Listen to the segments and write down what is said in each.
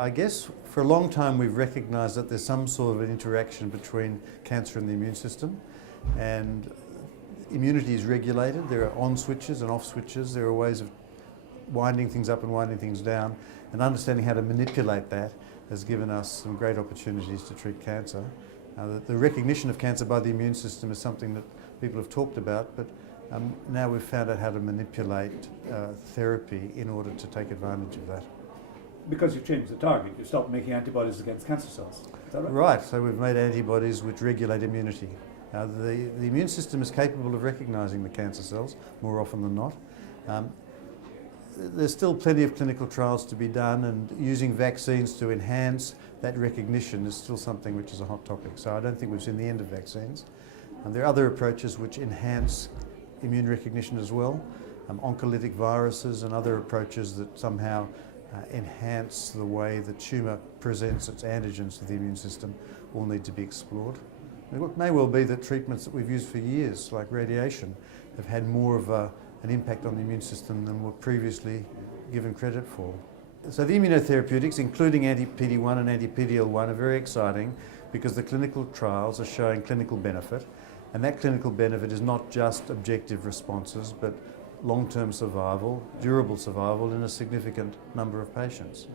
I guess for a long time we've recognised that there's some sort of an interaction between cancer and the immune system, and immunity is regulated. There are on switches and off switches. There are ways of winding things up and winding things down, and understanding how to manipulate that has given us some great opportunities to treat cancer. The recognition of cancer by the immune system is something that people have talked about, but now we've found out how to manipulate therapy in order to take advantage of that. Because you've changed the target, you stopped making antibodies against cancer cells. Is that right? Right, so we've made antibodies which regulate immunity. The immune system is capable of recognising the cancer cells more often than not. There's still plenty of clinical trials to be done, and using vaccines to enhance that recognition is still something which is a hot topic. So I don't think we've seen the end of vaccines. There are other approaches which enhance immune recognition as well, oncolytic viruses and other approaches that somehow enhance the way the tumour presents its antigens to the immune system all need to be explored. It may well be that treatments that we've used for years, like radiation, have had more of an impact on the immune system than were previously given credit for. So the immunotherapeutics, including anti-PD-1 and anti-PD-L1, are very exciting because the clinical trials are showing clinical benefit, and that clinical benefit is not just objective responses, but long-term survival, durable survival in a significant number of patients.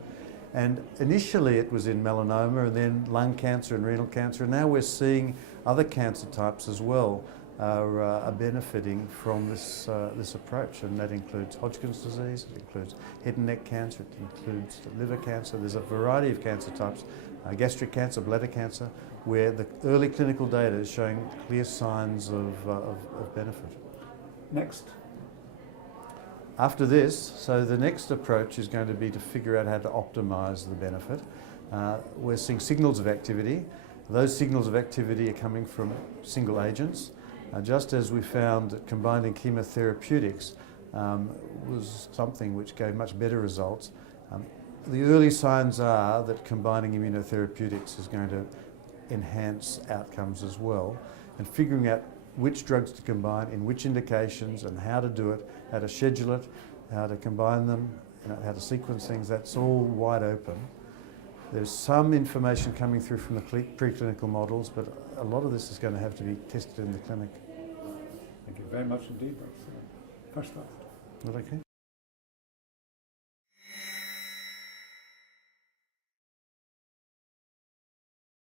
And initially it was in melanoma, and then lung cancer and renal cancer, and now we're seeing other cancer types as well are benefiting from this approach, and that includes Hodgkin's disease, it includes head and neck cancer, it includes liver cancer. There's a variety of cancer types, gastric cancer, bladder cancer, where the early clinical data is showing clear signs of benefit. Next. After this, so the next approach is going to be to figure out how to optimise the benefit. We're seeing signals of activity. Those signals of activity are coming from single agents. Just as we found that combining chemotherapeutics was something which gave much better results, the early signs are that combining immunotherapeutics is going to enhance outcomes as well, and figuring out which drugs to combine in which indications and how to do it, how to schedule it, how to combine them, how to sequence things, that's all wide open. There's some information coming through from the preclinical models, but a lot of this is going to have to be tested in the clinic. Thank you very much indeed. That's first off. Is that okay?